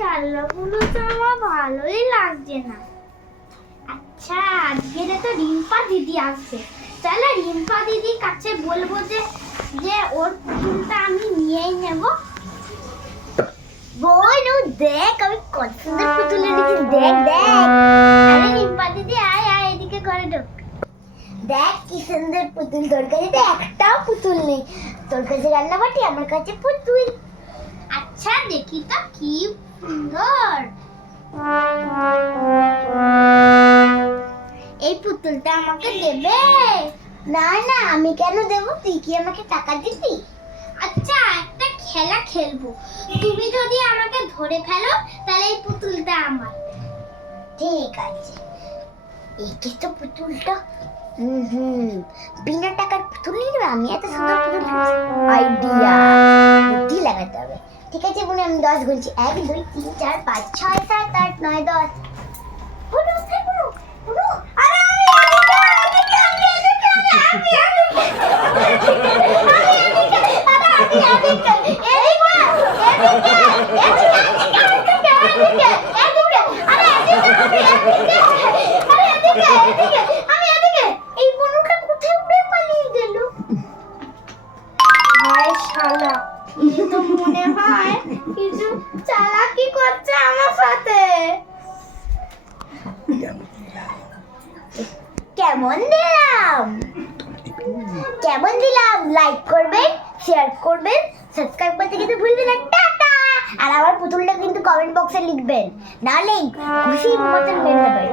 কালারগুলো তো আমার ভালোই লাগছে না। আচ্ছা আজকে তো রিম্পা দিদি আসবে তাহলে রিম্পা দিদির কাছে বলব যে যে ওর ফুলটা আমি নিয়েই নেব। বোন ও দেখ আমি কত সুন্দর পুতুল এনেছি দেখ দেখ। আরে রিম্পা দিদি আয় আয় এদিকে ঢোক। দেখ কি সুন্দর পুতুল তোর কাছে। তো একটাও পুতুল নেই। তোর কাছে রান্নাবাটি আমার কাছে পুতুল। আচ্ছা দেখি তো কি সুন্দর। এই পুতুলটা আমাকে দেবে? না না, আমি কেন দেব? তুই কি আমাকে টাকা দিবি? আচ্ছা একটা খেলা খেলব। তুমি যদি আমাকে ধরে ফেলো, তাহলে এই পুতুলটা আমার। ঠিক আছে। একে তো পুতুলটা? হুম বিনা টাকার পুতুল নিয়ে আমি এত সুন্দর পুতুল আইডিয়া বুদ্ধি লাগাতে হবে। ঠিক আছে বোন, আমি দশ গুনছি। এক, দুই, তিন, চার, পাঁচ, ছয়, সাত, আট, নয়, দশ। শালা এ তো মনে হয় কিছু চালাকি করছে আমার সাথে। কেমন দিলাম? কেমন দিলাম? লাইক করবেন শেয়ার করবেন সাবস্ক্রাইব করতে কিন্তু ভুলবেন না। টাটা! আর আমার পুতুলটা কিন্তু কমেন্ট বক্সে লিখবেন। নাহলে খুশির মতন মেরে দেবেন